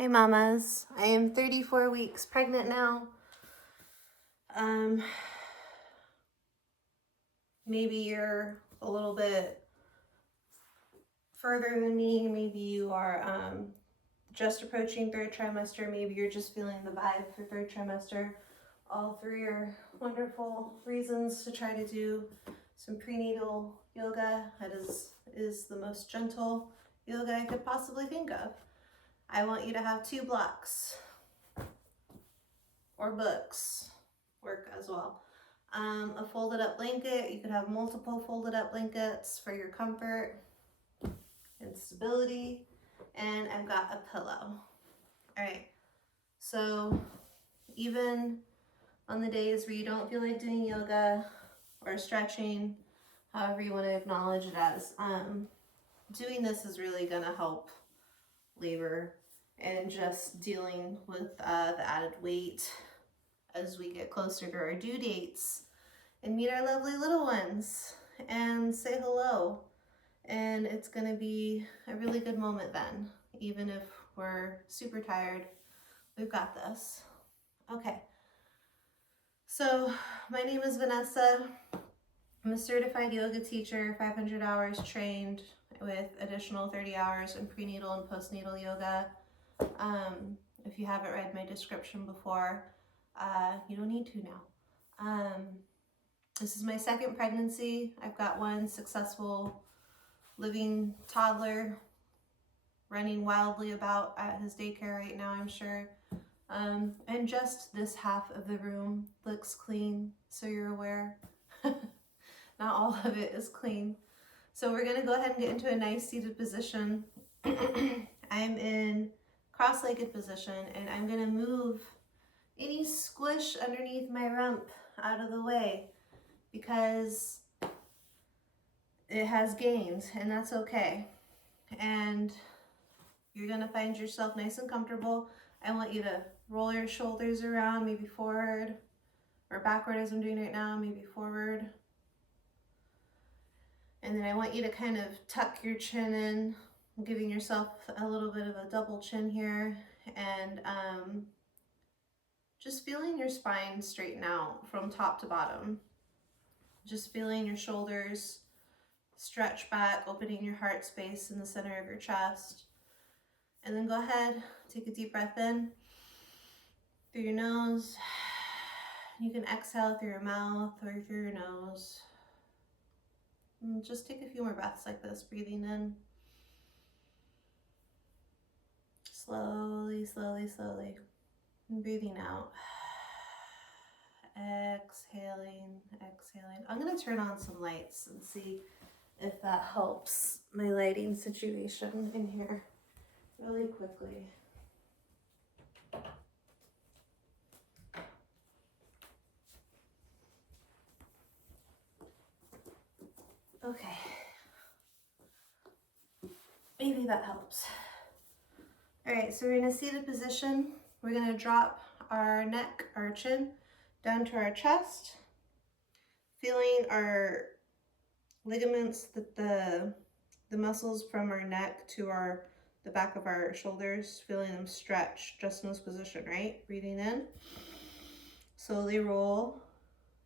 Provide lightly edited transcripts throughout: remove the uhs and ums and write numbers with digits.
Hi mamas, I am 34 weeks pregnant now. Maybe you're a little bit further than me. Maybe you are just approaching third trimester. Maybe you're just feeling the vibe for third trimester. All three are wonderful reasons to try to do some prenatal yoga. That is the most gentle yoga I could possibly think of. I want you to have 2 blocks or books work as well. A folded up blanket. You could have multiple folded up blankets for your comfort and stability. And I've got a pillow. All right, so even on the days where you don't feel like doing yoga or stretching, however you want to acknowledge it as, doing this is really gonna help labor and just dealing with the added weight as we get closer to our due dates and meet our lovely little ones and say hello. And it's gonna be a really good moment then. Even if we're super tired, we've got this. Okay, so my name is Vanessa. I'm a certified yoga teacher, 500 hours trained with additional 30 hours in prenatal and postnatal yoga. If you haven't read my description before, you don't need to now. This is my second pregnancy. I've got one successful living toddler running wildly about at his daycare right now, I'm sure. And just this half of the room looks clean, so you're aware. Not all of it is clean. So we're gonna go ahead and get into a nice seated position. I'm in cross-legged position, and I'm gonna move any squish underneath my rump out of the way because it has gained, and that's okay. And you're gonna find yourself nice and comfortable. I want you to roll your shoulders around, maybe forward or backward as I'm doing right now, maybe forward. And then I want you to kind of tuck your chin in, giving yourself a little bit of a double chin here, and just feeling your spine straighten out from top to bottom. Just feeling your shoulders stretch back, opening your heart space in the center of your chest. And then go ahead, take a deep breath in through your nose. You can exhale through your mouth or through your nose. And just take a few more breaths like this, breathing in. Slowly, slowly, slowly. And breathing out. Exhaling, exhaling. I'm gonna turn on some lights and see if that helps my lighting situation in here really quickly. Okay. Maybe that helps. All right, so we're in a seated position. We're gonna drop our neck, our chin, down to our chest, feeling our ligaments, the muscles from our neck to the back of our shoulders, feeling them stretch just in this position, right? Breathing in. Slowly roll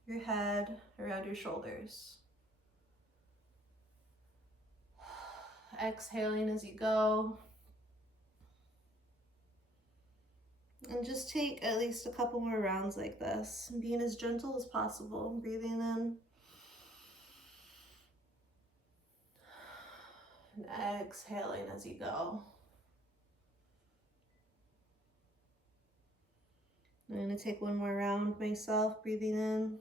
your head around your shoulders. Exhaling as you go. And just take at least a couple more rounds like this, being as gentle as possible, breathing in. And exhaling as you go. I'm going to take one more round myself, breathing in.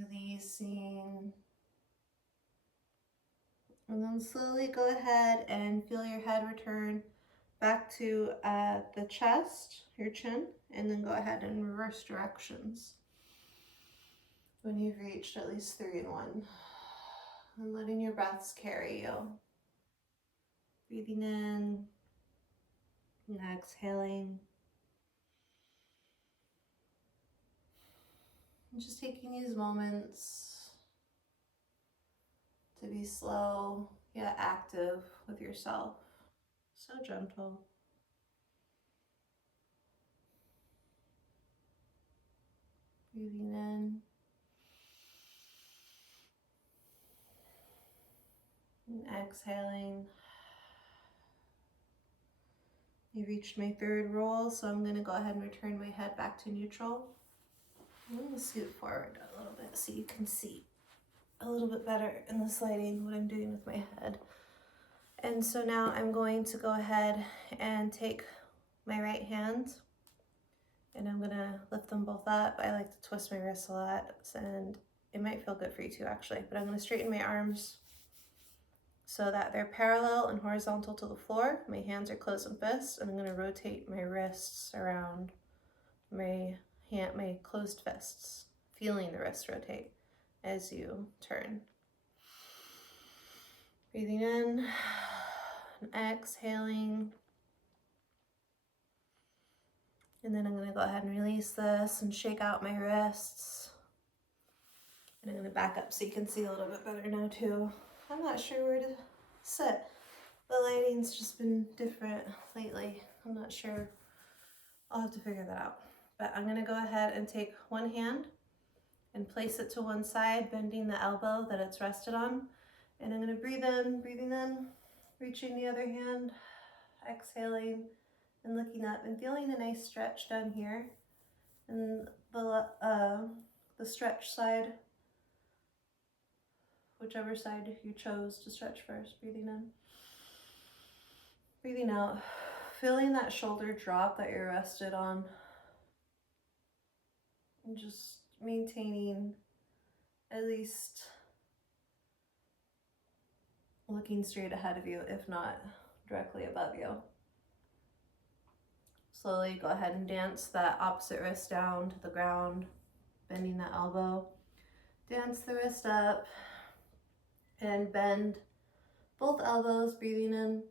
Releasing. And then slowly go ahead and feel your head return back to the chest, your chin, and then go ahead and reverse directions when you've reached at least 3 in 1. And letting your breaths carry you. Breathing in and exhaling. And just taking these moments to be slow yet active with yourself. So gentle. Breathing in and exhaling. I reached my third roll, so I'm going to go ahead and return my head back to neutral. I'm going to scoot forward a little bit so you can see a little bit better in this lighting what I'm doing with my head. And so now I'm going to go ahead and take my right hand and I'm going to lift them both up. I like to twist my wrists a lot, and it might feel good for you too actually, but I'm going to straighten my arms so that they're parallel and horizontal to the floor. My hands are closed in fists, and I'm going to rotate my wrists around my closed fists, feeling the wrists rotate as you turn. Breathing in and exhaling. And then I'm going to go ahead and release this and shake out my wrists. And I'm going to back up so you can see a little bit better now too. I'm not sure where to sit. The lighting's just been different lately. I'm not sure. I'll have to figure that out. But I'm going to go ahead and take one hand and place it to one side, bending the elbow that it's rested on. And I'm going to breathe in, breathing in, reaching the other hand, exhaling and looking up and feeling a nice stretch down here. And the stretch side, whichever side you chose to stretch first. Breathing in, breathing out, feeling that shoulder drop that you're rested on, and just maintaining at least looking straight ahead of you, if not directly above you. Slowly go ahead and dance that opposite wrist down to the ground, bending the elbow. Dance the wrist up and bend both elbows, breathing in,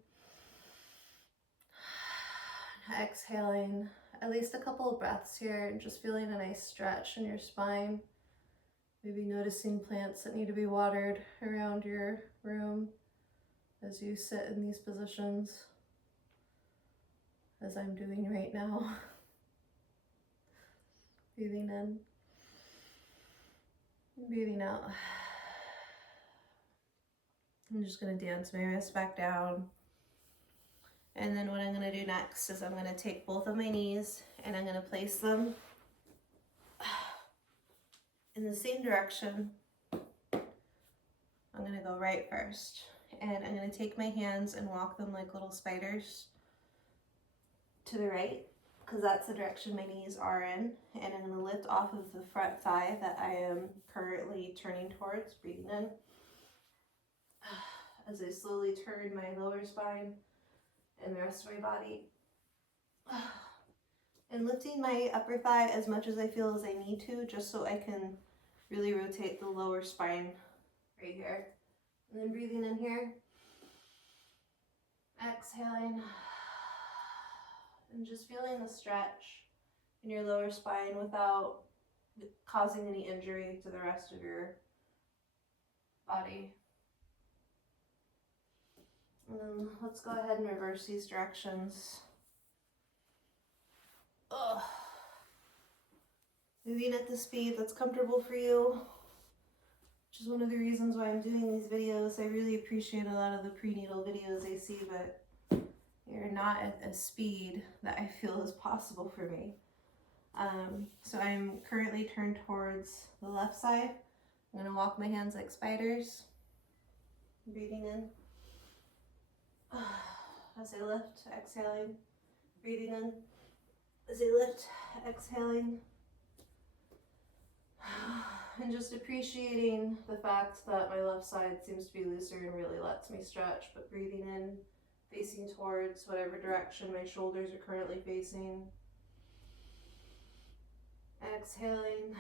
exhaling. At least a couple of breaths here and just feeling a nice stretch in your spine. Maybe noticing plants that need to be watered around your room as you sit in these positions, as I'm doing right now. Breathing in, breathing out. I'm just going to dance my wrist back down. And then what I'm going to do next is I'm going to take both of my knees and I'm going to place them in the same direction. I'm going to go right first. And I'm going to take my hands and walk them like little spiders to the right, because that's the direction my knees are in. And I'm going to lift off of the front thigh that I am currently turning towards, breathing in. As I slowly turn my lower spine and the rest of my body. And lifting my upper thigh as much as I feel as I need to, just so I can really rotate the lower spine right here. And then breathing in here. Exhaling. And just feeling the stretch in your lower spine without causing any injury to the rest of your body. And then let's go ahead and reverse these directions. Ugh. Moving at the speed that's comfortable for you, which is one of the reasons why I'm doing these videos. I really appreciate a lot of the prenatal videos I see, but they're not at a speed that I feel is possible for me. So I'm currently turned towards the left side. I'm going to walk my hands like spiders, breathing in. As I lift, exhaling, breathing in. As I lift, exhaling. And just appreciating the fact that my left side seems to be looser and really lets me stretch, but breathing in, facing towards whatever direction my shoulders are currently facing. Exhaling.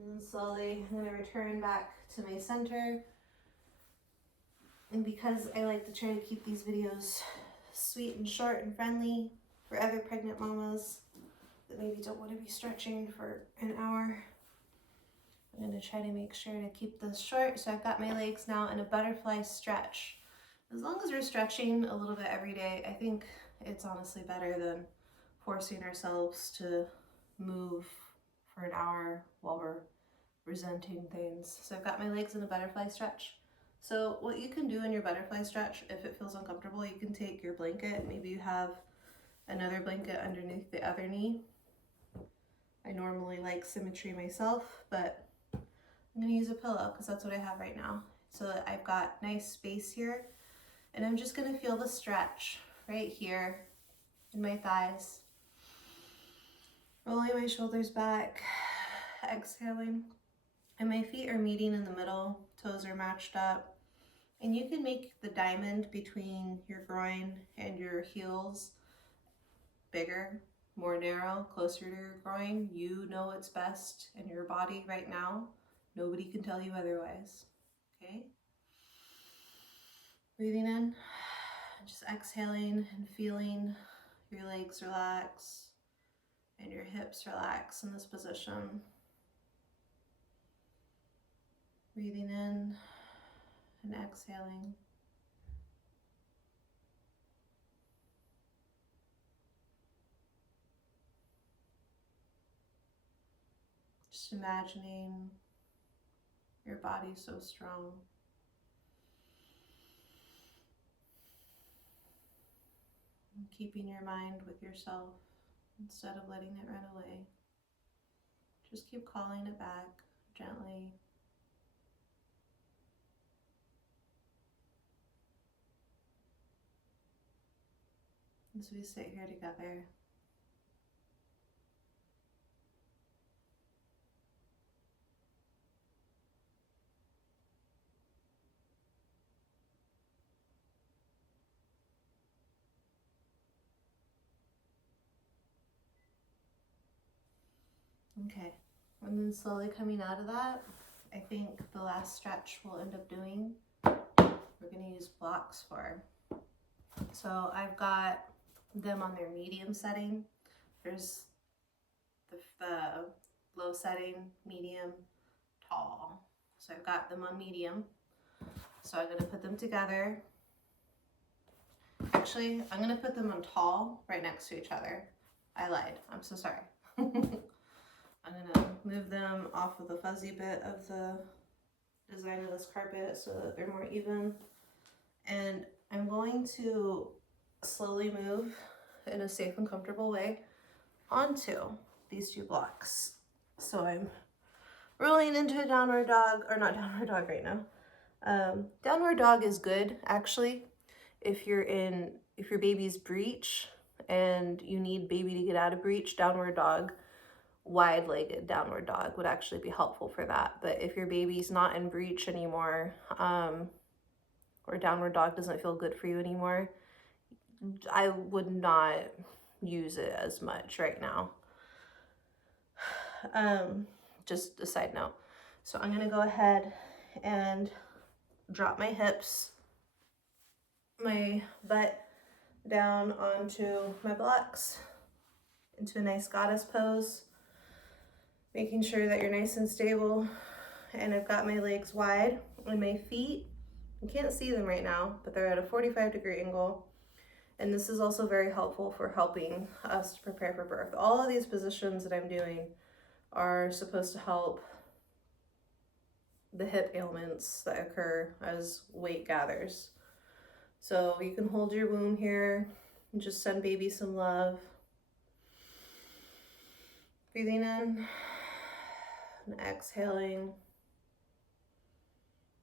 And slowly I'm going to return back to my center. And because I like to try to keep these videos sweet and short and friendly for other pregnant mamas, that maybe don't want to be stretching for an hour. I'm going to try to make sure to keep this short. So I've got my legs now in a butterfly stretch. As long as we're stretching a little bit every day, I think it's honestly better than forcing ourselves to move for an hour while we're resenting things. So I've got my legs in a butterfly stretch. So what you can do in your butterfly stretch, if it feels uncomfortable, you can take your blanket. Maybe you have another blanket underneath the other knee. I normally like symmetry myself, but I'm gonna use a pillow because that's what I have right now. So I've got nice space here, and I'm just gonna feel the stretch right here in my thighs. Rolling my shoulders back, exhaling. And my feet are meeting in the middle, toes are matched up. And you can make the diamond between your groin and your heels bigger, more narrow, closer to your groin. You know what's best in your body right now. Nobody can tell you otherwise, okay? Breathing in, just exhaling and feeling your legs relax and your hips relax in this position. Breathing in and exhaling. Just imagining your body so strong. And keeping your mind with yourself instead of letting it run away. Just keep calling it back gently. As we sit here together. Okay, and then slowly coming out of that, I think the last stretch we'll end up doing, we're going to use blocks for. So I've got them on their medium setting. There's the low setting, medium, tall. So I've got them on medium. So I'm going to put them together. Actually, I'm going to put them on tall right next to each other. I lied. I'm so sorry. I'm going to move them off of the fuzzy bit of the design of this carpet so that they're more even. And I'm going to slowly move in a safe and comfortable way onto these two blocks. So I'm rolling into a downward dog, or not downward dog right now. Downward dog is good actually if your baby's breech and you need baby to get out of breech. Downward dog, wide-legged downward dog would actually be helpful for that. But if your baby's not in breech anymore, or downward dog doesn't feel good for you anymore, I would not use it as much right now. Just a side note. So I'm gonna go ahead and drop my hips, my butt down onto my blocks into a nice goddess pose, making sure that you're nice and stable. And I've got my legs wide and my feet, you can't see them right now, but they're at a 45-degree angle. And this is also very helpful for helping us to prepare for birth. All of these positions that I'm doing are supposed to help the hip ailments that occur as weight gathers. So you can hold your womb here and just send baby some love. Breathing in and exhaling.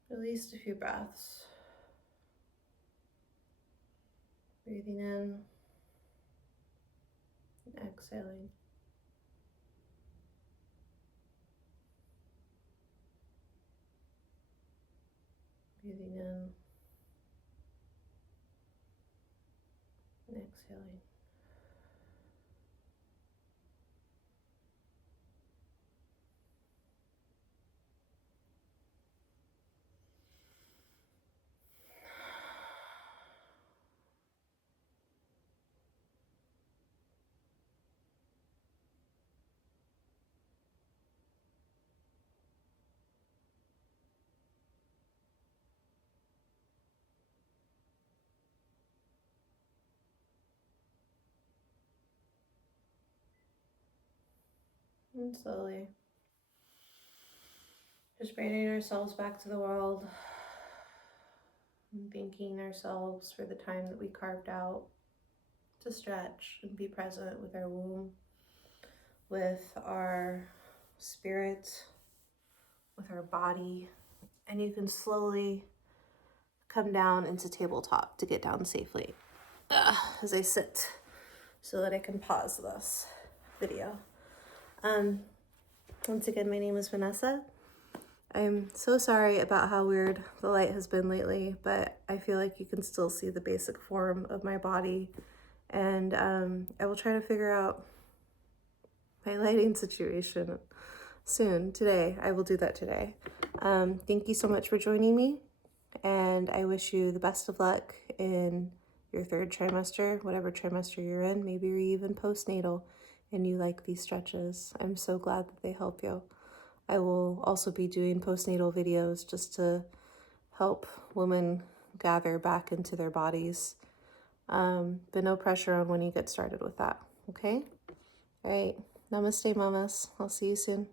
Release a few breaths. Breathing in and exhaling. Breathing in and exhaling. And slowly just bringing ourselves back to the world and thanking ourselves for the time that we carved out to stretch and be present with our womb, with our spirit, with our body. And you can slowly come down into tabletop to get down safely as I sit so that I can pause this video. Once again, my name is Vanessa. I'm so sorry about how weird the light has been lately, but I feel like you can still see the basic form of my body. And I will try to figure out my lighting situation soon. Today, I will do that today. Thank you so much for joining me, and I wish you the best of luck in your third trimester, whatever trimester you're in. Maybe you're even postnatal and you like these stretches. I'm so glad that they help you. I will also be doing postnatal videos just to help women gather back into their bodies. But no pressure on when you get started with that, okay? All right, namaste, mamas. I'll see you soon.